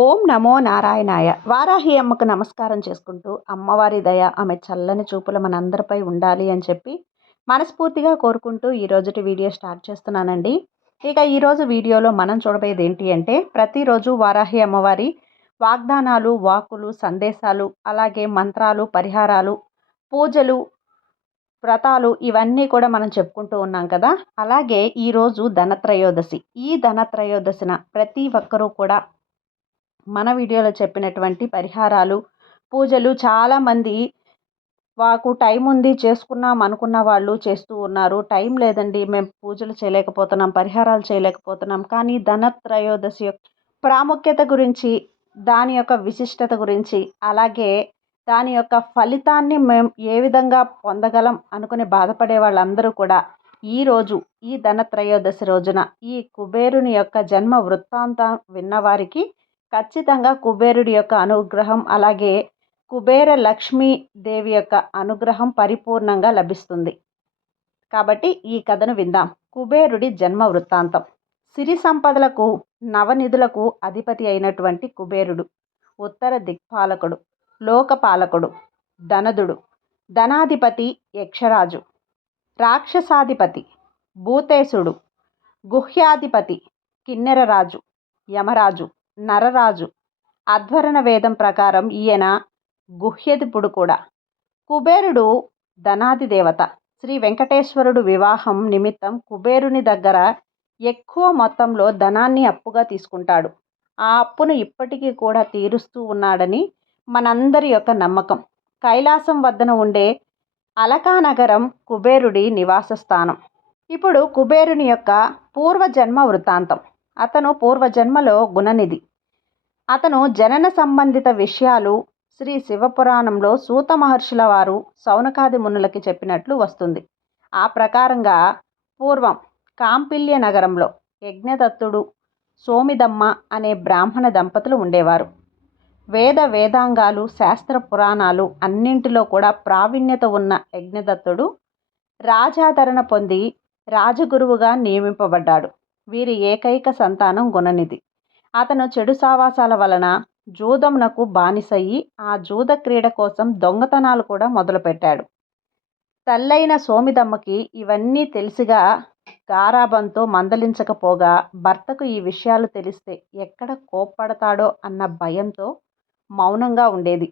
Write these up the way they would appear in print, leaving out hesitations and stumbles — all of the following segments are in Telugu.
ఓం నమో నారాయణాయ. వారాహి అమ్మకు నమస్కారం చేసుకుంటూ, అమ్మవారి దయ ఆమె చల్లని చూపులు మనందరిపై ఉండాలి అని చెప్పి మనస్ఫూర్తిగా కోరుకుంటూ ఈరోజుటి వీడియో స్టార్ట్ చేస్తున్నానండి. ఇక ఈరోజు వీడియోలో మనం చూడబోయేది ఏంటి అంటే, ప్రతిరోజు వారాహి అమ్మవారి వాగ్దానాలు, వాక్కులు, సందేశాలు, అలాగే మంత్రాలు, పరిహారాలు, పూజలు, వ్రతాలు ఇవన్నీ కూడా మనం చెప్పుకుంటూ ఉన్నాం కదా. అలాగే ఈరోజు ధనత్రయోదశి. ఈ ధనత్రయోదశిన ప్రతి ఒక్కరూ కూడా మన వీడియోలో చెప్పినటువంటి పరిహారాలు, పూజలు చాలామంది మాకు టైం ఉంది చేసుకున్నాం అనుకున్న వాళ్ళు చేస్తూ ఉన్నారు. టైం లేదండి, మేము పూజలు చేయలేకపోతున్నాం, పరిహారాలు చేయలేకపోతున్నాం. కానీ ధనత్రయోదశి యొక్క ప్రాముఖ్యత గురించి, దాని యొక్క విశిష్టత గురించి, అలాగే దాని యొక్క ఫలితాన్ని మేము ఏ విధంగా పొందగలం అనుకుని బాధపడే వాళ్ళందరూ కూడా ఈరోజు ఈ ధనత్రయోదశి రోజున ఈ కుబేరుని యొక్క జన్మ వృత్తాంతం విన్నవారికి ఖచ్చితంగా కుబేరుడి యొక్క అనుగ్రహం, అలాగే కుబేర లక్ష్మీదేవి యొక్క అనుగ్రహం పరిపూర్ణంగా లభిస్తుంది. కాబట్టి ఈ కథను విందాం. కుబేరుడి జన్మ వృత్తాంతం. సిరి సంపదలకు, నవనిధులకు అధిపతి అయినటువంటి కుబేరుడు ఉత్తర దిక్పాలకుడు, లోకపాలకుడు, ధనదుడు, ధనాధిపతి యక్షరాజు, రాక్షసాధిపతి భూతేశుడు, గుహ్యాధిపతి కిన్నెరరాజు, యమరాజు, నరరాజు. అధ్వరణ వేదం ప్రకారం ఈయన గుహ్యధిపుడు కూడా. కుబేరుడు ధనాది దేవత. శ్రీ వెంకటేశ్వరుడు వివాహం నిమిత్తం కుబేరుని దగ్గర ఎక్కువ మొత్తంలో ధనాన్ని అప్పుగా తీసుకుంటాడు. ఆ అప్పును ఇప్పటికీ కూడా తీరుస్తూ ఉన్నాడని మనందరి యొక్క నమ్మకం. కైలాసం వద్దన ఉండే అలకానగరం కుబేరుడి నివాస స్థానం. ఇప్పుడు కుబేరుని యొక్క పూర్వజన్మ వృత్తాంతం. అతను పూర్వజన్మలో గుణనిధి. అతను జనన సంబంధిత విషయాలు శ్రీ శివపురాణంలో సూత మహర్షుల వారు సౌనకాది మునులకి చెప్పినట్లు వస్తుంది. ఆ ప్రకారంగా పూర్వం కాంపిల్య నగరంలో యజ్ఞదత్తుడు, సోమిదమ్మ అనే బ్రాహ్మణ దంపతులు ఉండేవారు. వేదాంగాలు, శాస్త్ర పురాణాలు అన్నింటిలో కూడా ప్రావీణ్యత ఉన్న యజ్ఞదత్తుడు రాజాదరణ పొంది రాజగురువుగా నియమింపబడ్డాడు. వీరి ఏకైక సంతానం గుణనిధి. అతను చెడు సావాసాల వలన జూదమునకు బానిసయ్యి ఆ జూద క్రీడ కోసం దొంగతనాలు కూడా మొదలుపెట్టాడు. తల్లైన సోమిదమ్మకి ఇవన్నీ తెలిసిగా గారాబంతో మందలించకపోగా, భర్తకు ఈ విషయాలు తెలిస్తే ఎక్కడ కోప్పడతాడో అన్న భయంతో మౌనంగా ఉండేది.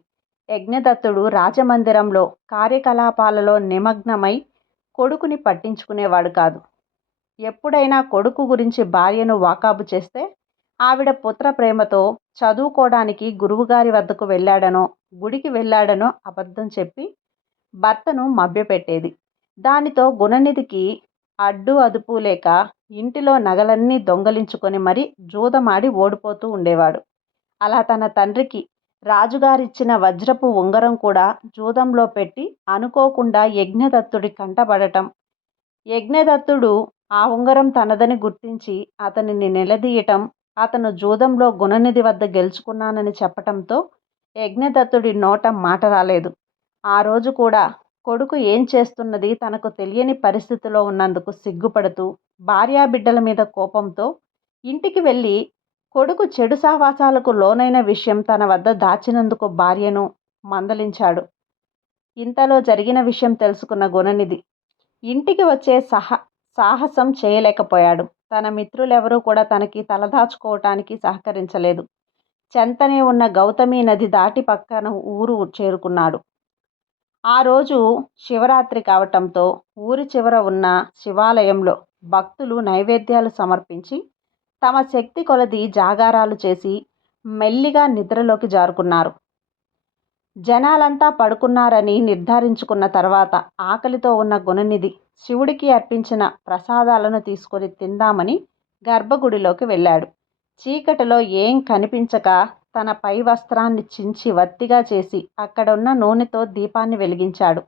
యజ్ఞదత్తుడు రాజమందిరంలో కార్యకలాపాలలో నిమగ్నమై కొడుకుని పట్టించుకునేవాడు కాదు. ఎప్పుడైనా కొడుకు గురించి భార్యను వాకాబు చేస్తే ఆవిడ పుత్ర ప్రేమతో చదువుకోవడానికి గురువుగారి వద్దకు వెళ్ళాడనో, గుడికి వెళ్ళాడనో అబద్ధం చెప్పి భర్తను మభ్యపెట్టేది. దానితో గుణనిధికి అడ్డు అదుపు లేక ఇంటిలో నగలన్నీ దొంగలించుకొని మరీ జూదమాడి ఓడిపోతూ ఉండేవాడు. అలా తన తండ్రికి రాజుగారిచ్చిన వజ్రపు ఉంగరం కూడా జూదంలో పెట్టి అనుకోకుండా యజ్ఞదత్తుడి కంటబడటం, యజ్ఞదత్తుడు ఆ ఉంగరం తనదని గుర్తించి అతనిని నిలదీయటం, అతను జూదంలో గుణనిధి వద్ద గెలుచుకున్నానని చెప్పటంతో యజ్ఞదత్తుడి నోట మాట రాలేదు. ఆ రోజు కూడా కొడుకు ఏం చేస్తున్నది తనకు తెలియని పరిస్థితిలో ఉన్నందుకు సిగ్గుపడుతూ, భార్యాబిడ్డల మీద కోపంతో ఇంటికి వెళ్ళి కొడుకు చెడు సావాసాలకు లోనైన విషయం తన వద్ద దాచినందుకు భార్యను మందలించాడు. ఇంతలో జరిగిన విషయం తెలుసుకున్న గుణనిధి ఇంటికి వచ్చే సాహసం చేయలేకపోయాడు. తన మిత్రులెవరూ కూడా తనకి తలదాచుకోవటానికి సహకరించలేదు. చెంతనే ఉన్న గౌతమి నది దాటి పక్కన ఊరు చేరుకున్నాడు. ఆ రోజు శివరాత్రి కావటంతో ఊరి చివర ఉన్న శివాలయంలో భక్తులు నైవేద్యాలు సమర్పించి తమ శక్తి కొలది జాగారాలు చేసి మెల్లిగా నిద్రలోకి జారుకున్నారు. జనాలంతా పడుకున్నారని నిర్ధారించుకున్న తర్వాత ఆకలితో ఉన్న గుణనిధి శివుడికి అర్పించిన ప్రసాదాలను తీసుకొని తిందామని గర్భగుడిలోకి వెళ్ళాడు. చీకటిలో ఏం కనిపించక తన పై వస్త్రాన్ని చించి వత్తిగా చేసి అక్కడున్న నూనెతో దీపాన్ని వెలిగించాడు.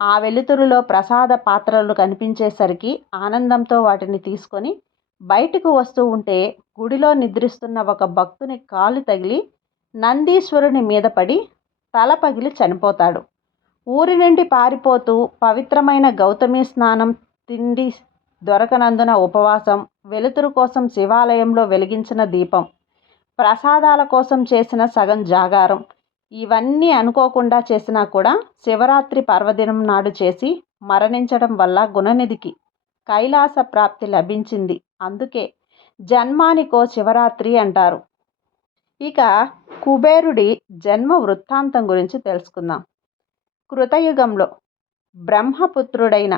ఆ వెలుతురులో ప్రసాద పాత్రలు కనిపించేసరికి ఆనందంతో వాటిని తీసుకొని బయటకు వస్తూ ఉంటే గుడిలో నిద్రిస్తున్న ఒక భక్తుని కాలు తగిలి నందీశ్వరుని మీద పడి తల పగిలి చనిపోతాడు. ఊరి నుండి పారిపోతూ పవిత్రమైన గౌతమి స్నానం, తిండి దొరకనందున ఉపవాసం, వెలుతురు కోసం శివాలయంలో వెలిగించిన దీపం, ప్రసాదాల కోసం చేసిన సగం జాగారం, ఇవన్నీ అనుకోకుండా చేసినా కూడా శివరాత్రి పర్వదినం నాడు చేసి మరణించడం వల్ల గుణనిధికి కైలాస ప్రాప్తి లభించింది. అందుకే జన్మానికో శివరాత్రి అంటారు. ఇక కుబేరుడి జన్మ వృత్తాంతం గురించి తెలుసుకుందాం. కృతయుగంలో బ్రహ్మపుత్రుడైన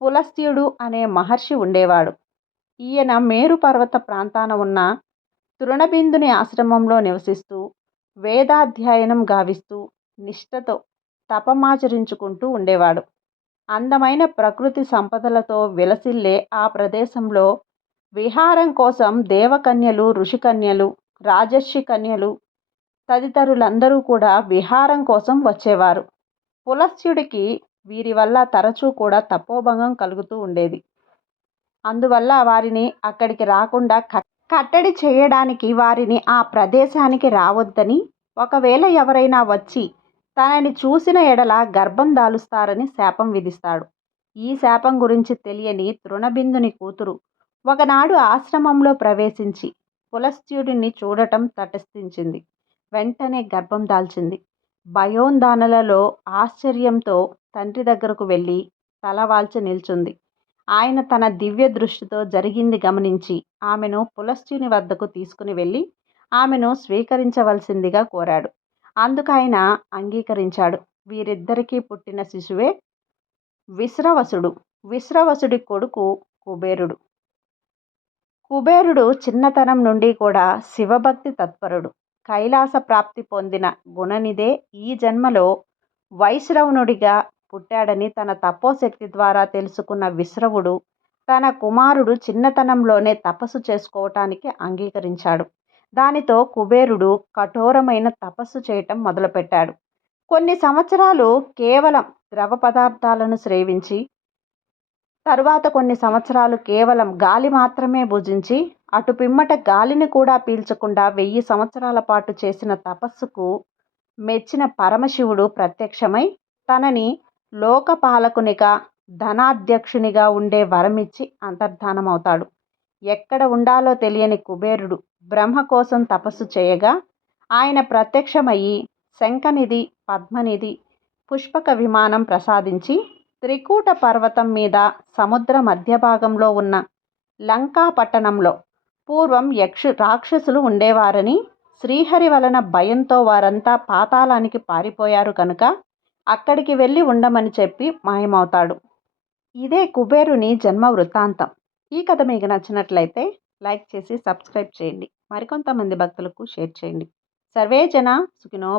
పులస్త్యుడు అనే మహర్షి ఉండేవాడు. ఈయన మేరు పర్వత ప్రాంతాన ఉన్న తృణబిందుని ఆశ్రమంలో నివసిస్తూ వేదాధ్యయనం గావిస్తూ నిష్ఠతో తపమాచరించుకుంటూ ఉండేవాడు. అందమైన ప్రకృతి సంపదలతో విలసిల్లే ఆ ప్రదేశంలో విహారం కోసం దేవకన్యలు, ఋషికన్యలు, రాజర్షి కన్యలు తదితరులందరూ కూడా విహారం కోసం వచ్చేవారు. పులస్త్యుడికి వీరి వల్ల తరచూ కూడా తపోభంగం కలుగుతూ ఉండేది. అందువల్ల వారిని అక్కడికి రాకుండా కట్టడి చేయడానికి వారిని ఆ ప్రదేశానికి రావద్దని, ఒకవేళ ఎవరైనా వచ్చి తనని చూసిన ఎడల గర్భం దాలుస్తారని శాపం విధిస్తాడు. ఈ శాపం గురించి తెలియని తృణబిందుని కూతురు ఒకనాడు ఆశ్రమంలో ప్రవేశించి పులస్త్యుడిని చూడటం తటస్థించింది. వెంటనే గర్భం దాల్చింది. భయోందానలలో ఆశ్చర్యంతో తండ్రి దగ్గరకు వెళ్ళి తలవాల్చి నిల్చుంది. ఆయన తన దివ్య దృష్టితో జరిగింది గమనించి ఆమెను పులస్త్యుని వద్దకు తీసుకుని వెళ్ళి ఆమెను స్వీకరించవలసిందిగా కోరాడు. అందుకు ఆయన అంగీకరించాడు. వీరిద్దరికీ పుట్టిన శిశువే విశ్రవసుడు. విశ్రవసుడి కొడుకు కుబేరుడు. కుబేరుడు చిన్నతనం నుండి కూడా శివభక్తి తత్పరుడు. కైలాస ప్రాప్తి పొందిన గుణనిధే ఈ జన్మలో వైశ్రవణుడిగా పుట్టాడని తన తపోశక్తి ద్వారా తెలుసుకున్న విశ్రవుడు తన కుమారుడు చిన్నతనంలోనే తపస్సు చేసుకోవటానికి అంగీకరించాడు. దానితో కుబేరుడు కఠోరమైన తపస్సు చేయటం మొదలుపెట్టాడు. కొన్ని సంవత్సరాలు కేవలం ద్రవ పదార్థాలను సేవించి, తరువాత కొన్ని సంవత్సరాలు కేవలం గాలి మాత్రమే భుజించి, అటు పిమ్మట గాలిని కూడా పీల్చకుండా 1000 సంవత్సరాల పాటు చేసిన తపస్సుకు మెచ్చిన పరమశివుడు ప్రత్యక్షమై తనని లోకపాలకునిగా, ధనాధ్యక్షునిగా ఉండే వరమిచ్చి అంతర్ధానమవుతాడు. ఎక్కడ ఉండాలో తెలియని కుబేరుడు బ్రహ్మ కోసం తపస్సు చేయగా ఆయన ప్రత్యక్షమయ్యి శంఖనిధి, పద్మనిధి, పుష్పక విమానం ప్రసాదించి త్రికూట పర్వతం మీద సముద్ర మధ్య భాగంలో ఉన్న లంకా పట్టణంలో పూర్వం రాక్షసులు ఉండేవారని, శ్రీహరి వలన భయంతో వారంతా పాతాళానికి పారిపోయారు కనుక అక్కడికి వెళ్ళి ఉండమని చెప్పి మాయమవుతాడు. ఇదే కుబేరుని జన్మ వృత్తాంతం. ఈ కథ మీకు నచ్చినట్లయితే లైక్ చేసి సబ్స్క్రైబ్ చేయండి. మరికొంతమంది భక్తులకు షేర్ చేయండి. సర్వే జన సుఖినో భవంతు.